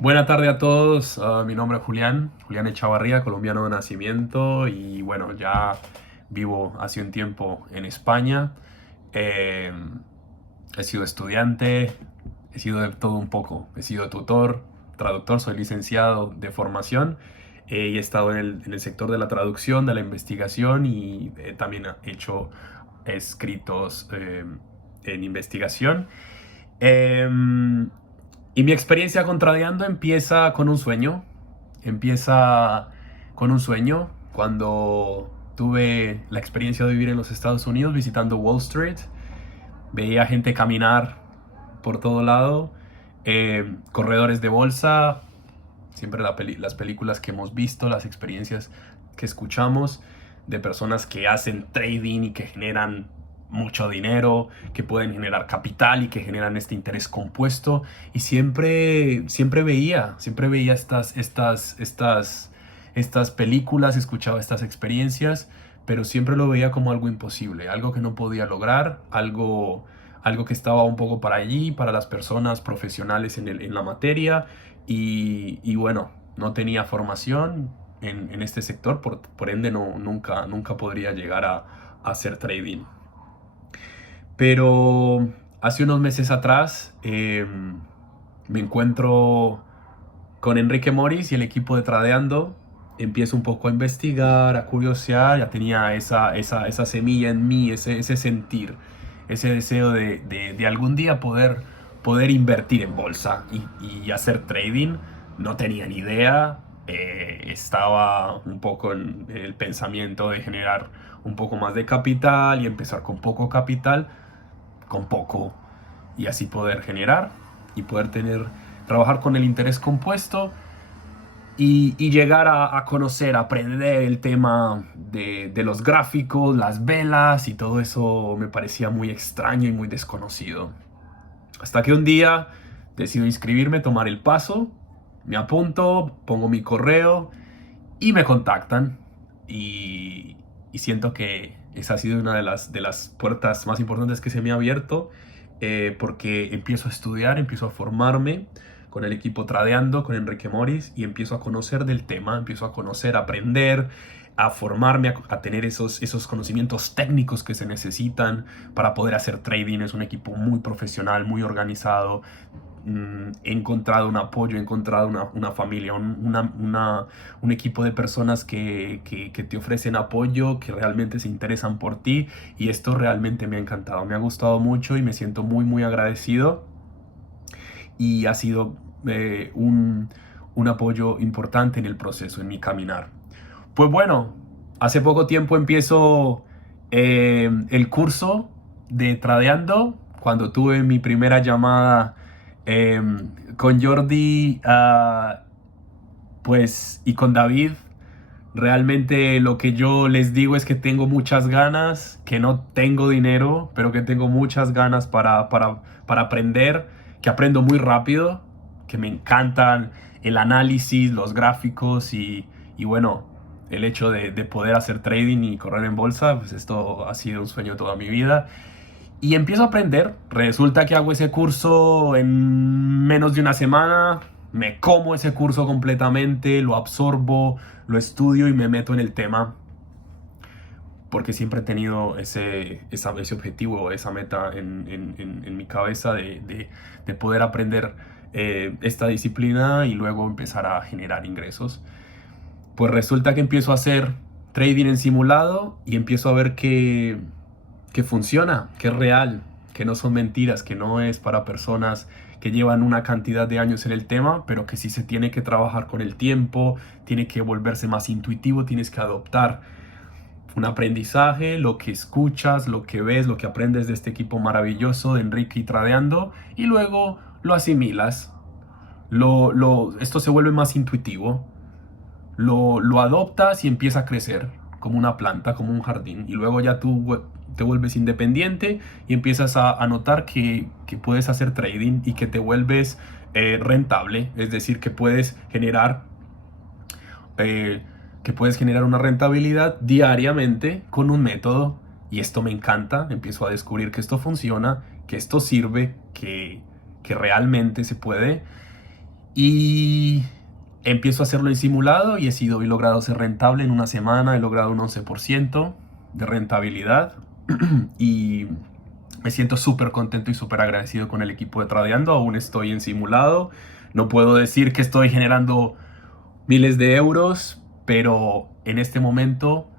Buena tarde a todos, mi nombre es Julián Echavarría, colombiano de nacimiento y bueno, ya vivo hace un tiempo en España. Eh, He sido estudiante, he sido de todo un poco, he sido tutor, traductor, soy licenciado de formación y he estado en el sector de la traducción, de la investigación y también he hecho escritos en investigación. Em, y mi experiencia contradeando empieza con un sueño cuando tuve la experiencia de vivir en los Estados Unidos visitando Wall Street. Veía gente caminar por todo lado, corredores de bolsa, siempre las películas que hemos visto, las experiencias que escuchamos de personas que hacen trading y que generan mucho dinero, que pueden generar capital y que generan este interés compuesto. Y siempre veía estas películas, escuchaba estas experiencias, pero siempre lo veía como algo imposible, algo que no podía lograr, algo que estaba un poco para allí, para las personas profesionales en la materia. Y bueno, no tenía formación en este sector, por ende nunca podría llegar a hacer trading. Pero hace unos meses atrás me encuentro con Enrique Morris y el equipo de Tradeando. Empiezo un poco a investigar, a curiosear, ya tenía esa semilla en mí, ese sentir, ese deseo de algún día poder invertir en bolsa y hacer trading. No tenía ni idea, estaba un poco en el pensamiento de generar un poco más de capital y empezar con poco capital, con poco, y así poder generar y poder trabajar con el interés compuesto y llegar a conocer, a aprender el tema de los gráficos, las velas y todo eso me parecía muy extraño y muy desconocido. Hasta que un día decido inscribirme, tomar el paso, me apunto, pongo mi correo y me contactan y, y siento que esa ha sido una de las puertas más importantes que se me ha abierto, porque empiezo a estudiar, empiezo a formarme con el equipo Tradeando, con Enrique Morris, y empiezo a conocer del tema, empiezo a conocer, a aprender, a formarme, a tener esos conocimientos técnicos que se necesitan para poder hacer trading. Es un equipo muy profesional, muy organizado. He encontrado un apoyo, he encontrado una familia, un equipo de personas que te ofrecen apoyo, que realmente se interesan por ti, y esto realmente me ha encantado, me ha gustado mucho y me siento muy agradecido, y ha sido un apoyo importante en el proceso, en mi caminar. Pues bueno, hace poco tiempo empiezo el curso de Tradeando. Cuando tuve mi primera llamada eh, con Jordi, pues, y con David, realmente lo que yo les digo es que tengo muchas ganas, que no tengo dinero, pero que tengo muchas ganas para aprender, que aprendo muy rápido, que me encantan el análisis, los gráficos y bueno, el hecho de poder hacer trading y correr en bolsa, pues esto ha sido un sueño toda mi vida. Y empiezo a aprender. Resulta que hago ese curso en menos de una semana. Me como ese curso completamente, lo absorbo, lo estudio y me meto en el tema. Porque siempre he tenido ese objetivo, esa meta en mi cabeza de poder aprender esta disciplina y luego empezar a generar ingresos. Pues resulta que empiezo a hacer trading en simulado y empiezo a ver que funciona, que es real, que no son mentiras, que no es para personas que llevan una cantidad de años en el tema, pero que sí se tiene que trabajar con el tiempo, tiene que volverse más intuitivo, tienes que adoptar un aprendizaje, lo que escuchas, lo que ves, lo que aprendes de este equipo maravilloso de Enrique y Tradeando, y luego lo asimilas, esto se vuelve más intuitivo, lo adoptas y empieza a crecer como una planta, como un jardín. Y luego ya tú te vuelves independiente y empiezas a notar que puedes hacer trading y que te vuelves rentable. Es decir, eh, que puedes generar una rentabilidad diariamente con un método. Y esto me encanta. Empiezo a descubrir que esto funciona, que esto sirve, que realmente se puede. Y empiezo a hacerlo en simulado y he logrado ser rentable en una semana. He logrado un 11% de rentabilidad y me siento súper contento y súper agradecido con el equipo de Tradeando. Aún estoy en simulado. No puedo decir que estoy generando miles de euros, pero en este momento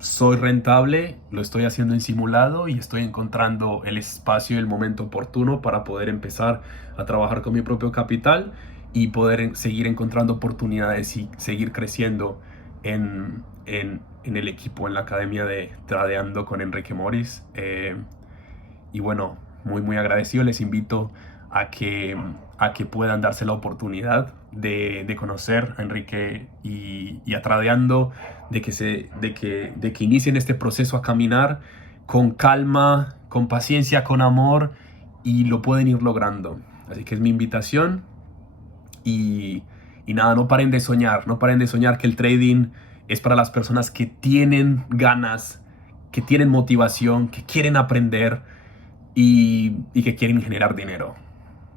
soy rentable, lo estoy haciendo en simulado y estoy encontrando el espacio y el momento oportuno para poder empezar a trabajar con mi propio capital y poder seguir encontrando oportunidades y seguir creciendo en el equipo, en la academia de Tradeando con Enrique Moris. Y bueno, muy agradecido. Les invito a que puedan darse la oportunidad de conocer a Enrique y a Tradeando, de que inicien este proceso a caminar con calma, con paciencia, con amor, y lo pueden ir logrando. Así que es mi invitación. Y nada, no paren de soñar, no paren de soñar que el trading es para las personas que tienen ganas, que tienen motivación, que quieren aprender y que quieren generar dinero.